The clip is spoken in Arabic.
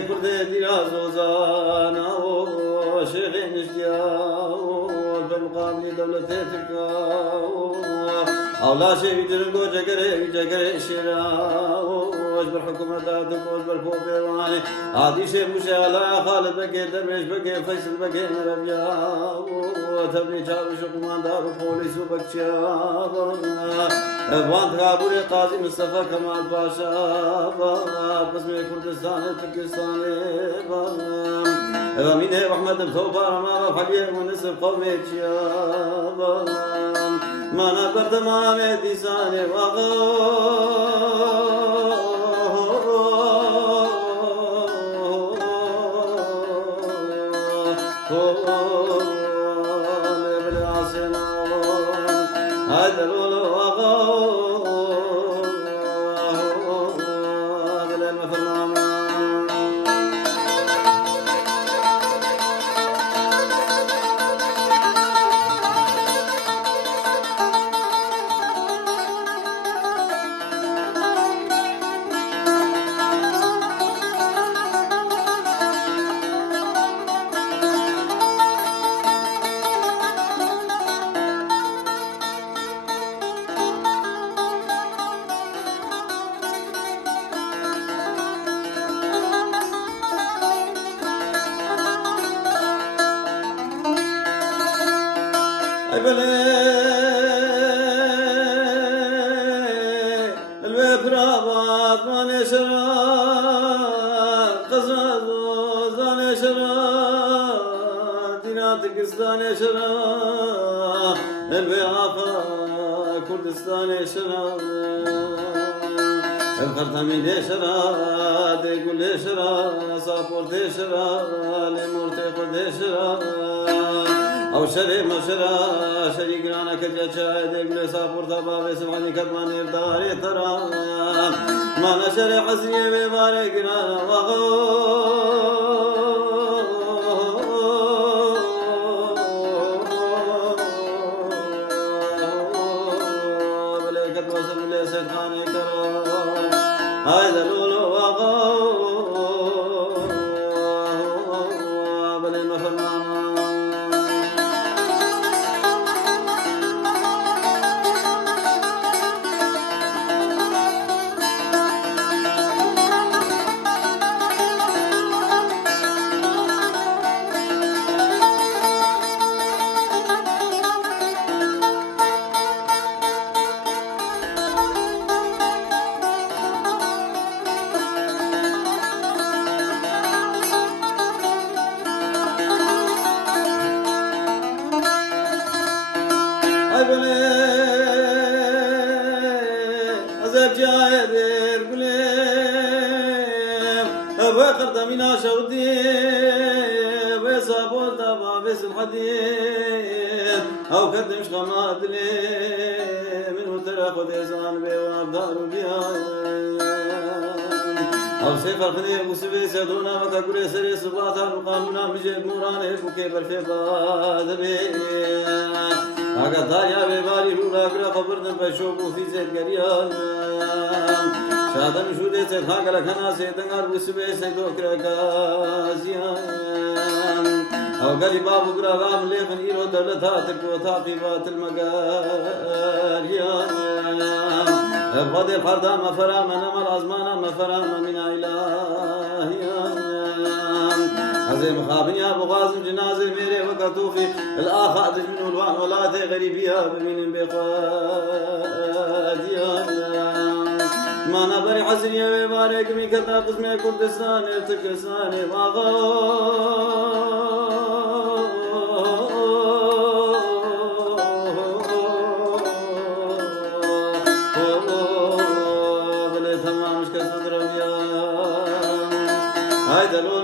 كردي ديراز وزانا وشيخين اشتياو بالمقابل دولتي تبكاو أولا شيء جرقو جقري شراو واجبر حكومة دادك واجبر كوبيواني عادي شيء مشالا خالد بقي دمش بقي فيصل بقي مربياو تبني جاب شقمان دار بوليس وبكشاو وانت غابوري قاضي مصطفى كمال باشا قسمي كردستان تركستان امين احمد بثوبار ما بحليه ونسب قومي تشياب ما نبرت ما مديساني كردستان شرا الخرطمي شرا ديقول شرا صابور شرا لمورتي قد شرا او شري مشرا شريك رانا كجا شاي ديقول صابور تبا سبحاني كدماني بداري ترى ما نشر حسني ببارك رانا وغو هذا لولو وغو بل المفرمان من شودي وصابول تبع بس الحديد أو كدمش غماد لي من ترى زان بواب دار بيا أو سفر خدي وسبي سدونا وكقول سري سباتا وقانونا مجيب مورانه بوكي برفي بادبي أقدر يا بباري رولا كرا خبرنا بشوفو في زيت قريان شادن شودي تخاك لخنا سيدنgar وسبي سيدو كرا كازيان أو قريبا بكرا رام ليخن إيرو دولتها تكو ثاقبات المقاريان غد الفردا مفرام نمر أزمان مفرام من إلهيان عزيم خابن يا بغازم جنازة ميري وكتوفي الآخاء تجمن الوان ولا غريبيا بمين بقاديان ما نبري حسني ويبارك من كتا قسمي كردستان تركستان واغو بلي تمام مش كسر هيدا